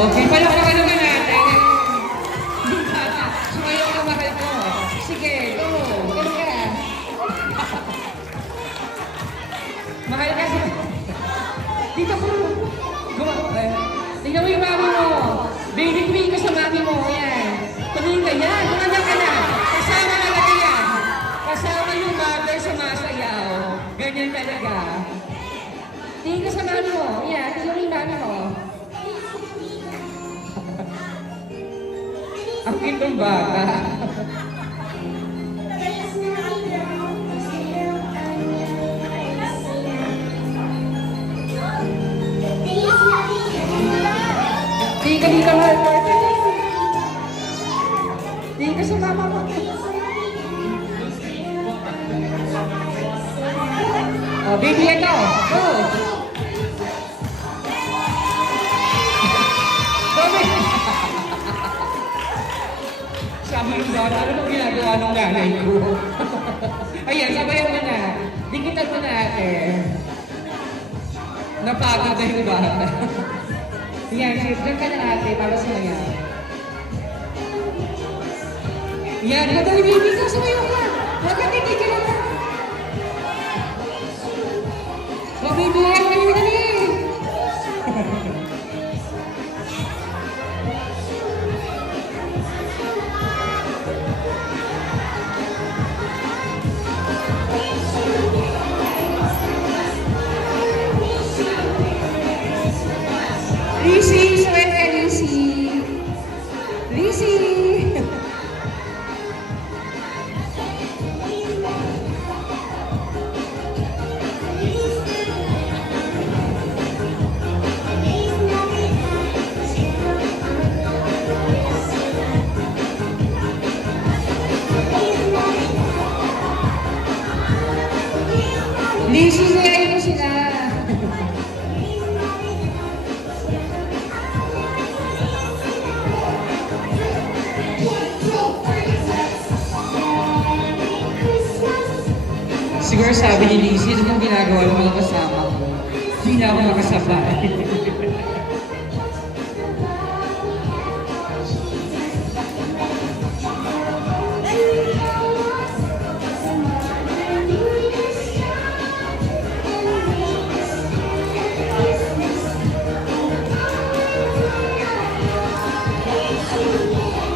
Okay, palakpakan naman natin. Sumayo ka, mahal ko. Sige, go. Ganun ka. Mahal ka. Dito ko. Tingnan mo yung mami mo. Baby queen ka sa mami mo. Yan. Tumingin ka yan. Tumangin ka na. Kasama na natin yan. Kasama yung mother sa masayaw. Ganyan talaga. Tingin ka sa mami mo. Yan. Tingnan mo yung mami mo. Ang kitong bata. Tingin ka dito, mahal ko. Tingin ka sa mama mo. Oh, baby, ito. Go. Sabi yung bata, ano nang ginagawa ng nanay ko? Ayan, sabayan mo na. Dikitan mo na ate. Napagod na yung bata. Yan, dyan ka na ate, para sa mga. Yan, nadali baby ka, sumayo ka. Huwag ka tingin ka lang. Oh baby, dali. Lizzie, suwet ka, Lizzie. Lizzie. Lizzie, sayayin mo sila. Siguro sabi ni Lizzie, ano kung ginagawa ng mga kasama ko? Hindi na ako makasabay.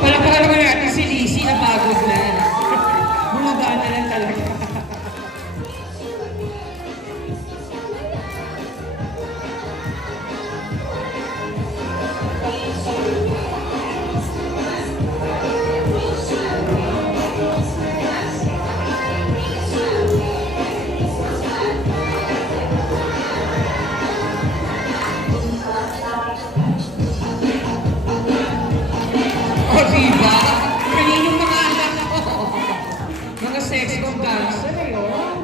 Palakpakan naman natin si Lizzie, napagod na. Bumabaan na lang talaga. O diba? Kaninong mga anak ko. Mga sex bomb dancer na yun.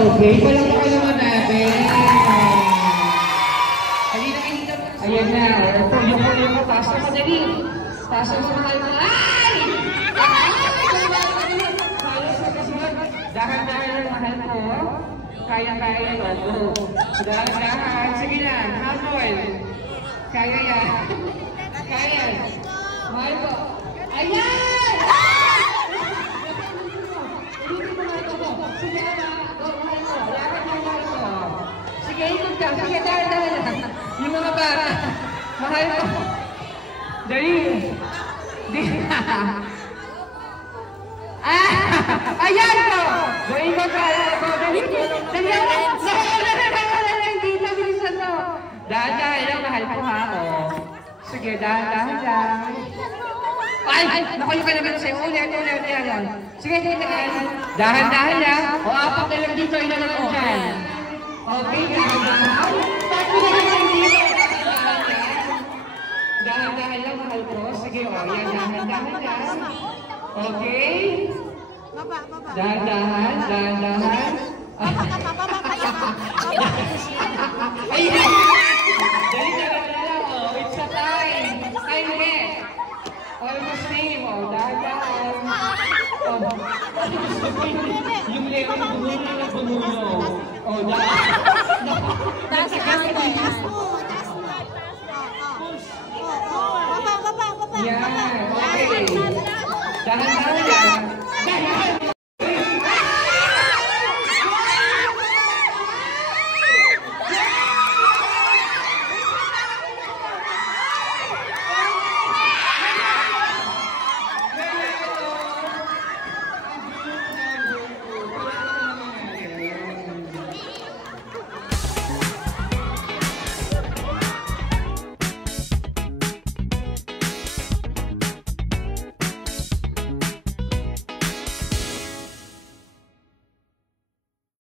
Okay, palakpakan naman natin. Ayan na, puyo-puyo mo, pasa mo dali. Pasa mo mahal mo. Ay! Dahan-dahan mahal ko. Kaya-kaya ito. Dahan-dahan. Sige na, Hamol. Kaya yan. Kaya. Mahal ko. Ayan! Sige na. Sige, ikot ka. Sige, dahan-dahan lang. Yung mga bata. Mahal ko. Dali. Di na. Ayan ko! Dali ko ka. Dali. Dali. Dali. Dali. Dali. Bilisan to. Dahan-dahan lang. Mahal ko ha. sige, dahan-dahan lang. Ay! Naku, yung kailangan sa'yo. Ulit. Yan. Sige, dahan-dahan lang. O, apat na lang dito, ilan lang dyan. Okay, dahan-dahan. Tatlo na lang dito. Dahan-dahan lang, mahal ko. Sige, o, yan, dahan-dahan lang. Okay? Dahan-dahan. Ay! Dali na lang, o. It's a time. Time ulit. Almost same, o. Dahan-dahan. Yung lemon, bumulo. O, Yan, okay. Dahan-dahan